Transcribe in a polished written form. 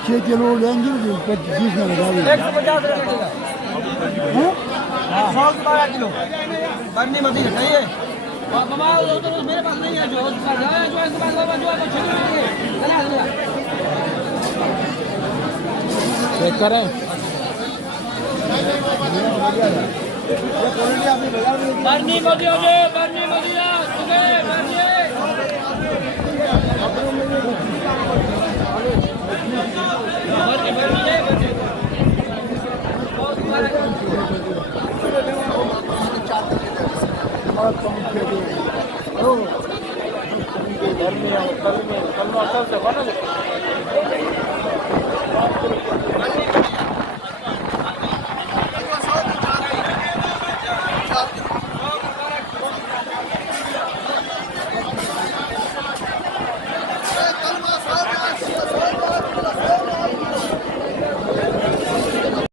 छः किलो लेंगे 25 में लगा देंगे। 150 लगेगा। 112 किलो बर्नी मती चाहिए। मामा तो मेरे पास नहीं है जो चेक करें। बर्नी मती हो गए, बर्नी मती ना तुझे बर्नी कल में